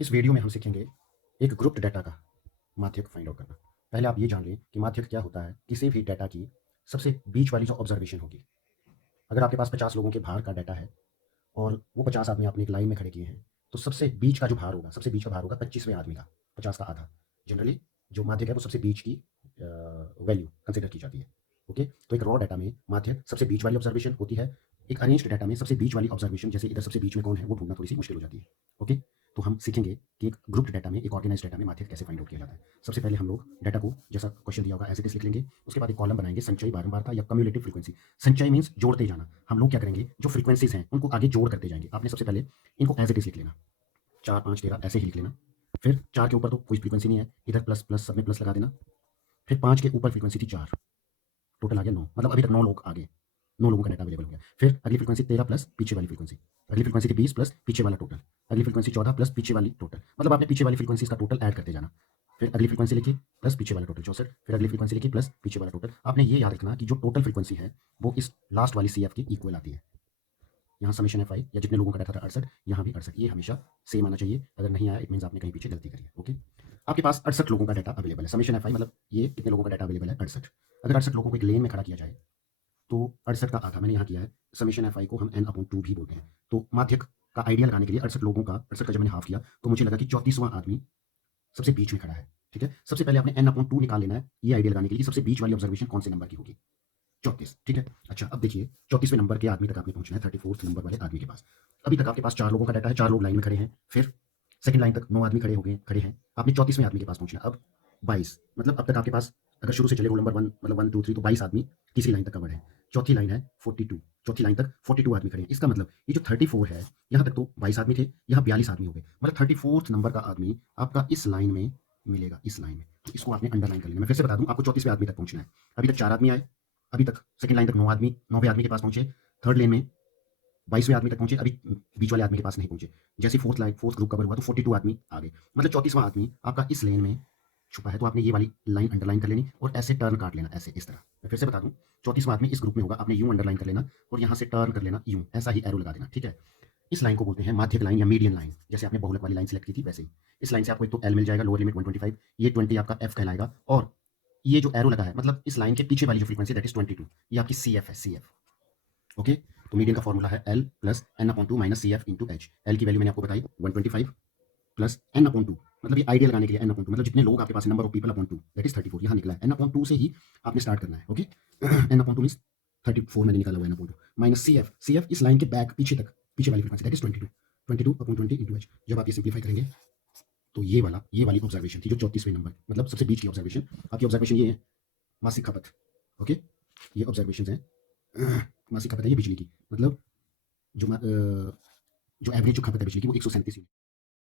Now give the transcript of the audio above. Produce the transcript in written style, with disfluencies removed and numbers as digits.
इस वीडियो में हम सीखेंगे एक ग्रुप्ड डाटा का माध्यक फाइंड आउट करना। पहले आप ये जान लें कि माध्यक क्या होता है। किसी भी डाटा की सबसे बीच वाली जो ऑब्जर्वेशन होगी, अगर आपके पास 50 लोगों के भार का डाटा है और वो 50 आदमी आपने एक लाइन में खड़े किए हैं, तो सबसे बीच का जो भार होगा, सबसे बीच का भार होगा 25वें आदमी का, 50 का आधा। जनरली जो माध्यक है वो सबसे बीच की वैल्यू कंसिडर की जाती है। ओके, तो एक रॉ डाटा में माध्यक सबसे बीच वाली ऑब्जर्वेशन होती है। एक अरेंज्ड डाटा में सबसे बीच वाली ऑब्जर्वेशन, जैसे इधर सबसे बीच में कौन है वो ढूंढना थोड़ी सी मुश्किल हो जाती है। ओके, तो हम सीखेंगे कि एक ग्रुप्ड डाटा में, एक ऑर्गेनाइज डाटा में माध्यक कैसे फाइंड आउट किया जाता है। सबसे पहले हम लोग डाटा को, जैसा क्वेश्चन दिया होगा, एज इट इज लिख लेंगे। उसके बाद एक कॉलम बनाएंगे, संचयी बारंबारता या कम्युलेटिव फ्रीक्वेंसी। संचय मीन्स जोड़ते जाना। हम लोग क्या करेंगे, जो फ्रीक्वेंसीज हैं उनको आगे जोड़ करते जाएंगे। आपने सबसे पहले इनको एज इट इज लिख लेना, 4 5 13 ऐसे ही लिख लेना। फिर 4 के ऊपर तो कोई फ्रीक्वेंसी नहीं है, इधर प्लस प्लस सब में प्लस लगा देना। फिर 5 के ऊपर फ्रीक्वेंसी थी 4, टोटल आ गया 9, मतलब अभी तक 9 लोग आ गए, 9 लोगों का डाटा अवेलेबल हो गया। फिर अगली फ्रीक्वेंसी 13 प्लस पीछे वाली फ्रीक्वेंसी, अगली फ्रीक्वेंसी थी 20 प्लस पीछे वाला टोटल, अगली फ्रीक्वेंसी 14 प्लस पीछे वाली टोटल, मतलब आपने पीछे वाली फ्रीक्वेंसीज का टोटल ऐड करते जाना। फिर अगली फ्रीक्वेंसी लिखी प्लस पीछे वाला टोटल 64, फिर अगली फ्रीक्वेंसी लिखी प्लस पीछे वाला टोटल। आपने ये याद रखना कि जो टोटल फ्रीक्वेंसी है वो इस लास्ट वाली सी एफ की इक्वल आती है। यहाँ समेशन एफ आई, या जितने लोगों का डाटा था 68, यहाँ भी 68, ये हमेशा सेम आना चाहिए। अगर नहीं आया इट मीन्स आपने कहीं पीछे गलती करी है। ओके, आपके पास 68 लोगों का डाटा अवेलेबल है। समेशन एफ आई मतलब ये कितने लोगों का डाटा अवेलेबल है, 68। अगर 68 लोगों को एक लेन में खड़ा किया जाए तो 68 का आधा मैंने यहाँ किया है। समेशन एफ आई को हम एन अपॉन टू भी बोलते हैं। तो माध्यक का आइडिया लगाने के लिए 68 लोगों का, 68 का जब मैंने हाफ किया तो मुझे लगा कि 34वां आदमी सबसे बीच में खड़ा है। ठीक है, सबसे पहले आपने एन अपॉन टू निकाल लेना है ये आइडिया लगाने के लिए, सबसे बीच वाली ऑब्जर्वेशन कौन से नंबर की होगी, 34। ठीक है, अच्छा अब देखिए 34वें नंबर के आदमी तक आपने पहुंचना है, 34th नंबर वाले आदमी के पास। अभी तक आपके पास 4 लोगों का डाटा है, 4 लोग लाइन में खड़े हैं। फिर सेकंड लाइन तक 9 आदमी खड़े हो गए, खड़े हैं। आपने 34वें आदमी के पास पहुंचना है। अब 22, मतलब अब तक आपके पास, अगर शुरू से चले रोल नंबर 1 मतलब 1 2 3, तो 22 आदमी तीसरी लाइन तक कवर्ड है। चौथी लाइन है 42, चौथी लाइन तक 42 आदमी खड़े हैं। इसका मतलब ये जो 34 है, यहाँ तक तो 22 आदमी थे, यहाँ 42 आदमी हो गए, मतलब 34th नंबर का आदमी आपका इस लाइन में मिलेगा, इस लाइन में। तो इसको आपने अंडरलाइन कर लेना। मैं फिर से बता दूं, आपको 34वें आदमी तक पहुंचना है। अभी तक 4 आदमी आए, अभी तक सेकंड लाइन तक 9 आदमी, 9वें आदमी के पास पहुंचे। थर्ड लेन में 22वें आदमी तक पहुंचे, अभी बीच वाले आदमी के पास नहीं पहुंचे। जैसे fourth line, fourth group cover हुआ तो 42 आदमी आ गए, मतलब 34वां आदमी आपका इस लेन में छुपा है। तो आपने ये वाली लाइन अंडरलाइन कर लेनी और ऐसे टर्न काट लेना, ऐसे इस तरह। मैं फिर से बता दूं, 34वां आदमी इस ग्रुप में होगा, आपने यूं अंडरलाइन कर लेना और यहाँ से टर्न कर लेना, यूं ऐसा ही एरो लगा देना। ठीक है, इस लाइन को बोलते हैं माध्यक लाइन या मीडियन लाइन। जैसे आपने बहुलक वाली लाइन सेलेक्ट की थी वैसे ही इस लाइन से आपको एक तो एल मिल जाएगा, लोअर लिमिट 125, ये 20 आपका एफ कहलाएगा। और ये जो एरो लगा है, मतलब इस लाइन के पीछे वाली जो फ्रीक्वेंसी दैट इज 22, ये आपकी सी एफ है, सी एफ। ओके, तो मीडियन का फॉर्मूला है L plus N upon two minus C F into H. L की वैल्यू मैंने आपको बताई 125 प्लस एन अपॉन टू, मतलब ये आइडिया लगाने के लिए एन अपॉन टू, मतलब जितने लोग आपके पास, number of people upon two that is 34, यहाँ निकला है। एन अपॉन टू से ही आपने स्टार्ट करना है। Okay, N upon two mean 34 मैंने निकाला हुआ, N upon two minus C F, C F इस लाइन के बैक पीछे तक, पीछे वाली frequency that is 22, 22 upon 20 into H. जब आप ये सिंप्लीफाई करेंगे तो ये वाली ऑब्जर्वेशन थी जो 34वें नंबर, मतलब सबसे बीच की ऑब्जर्वेशन। आपकी ऑब्जर्वेशन ये है, मासिक खपत। ओके, ये ऑब्जर्वेशन है मासिक खपत है ये बिजली की, मतलब जो जो एवरेज जो खपत है बिजली की वो 137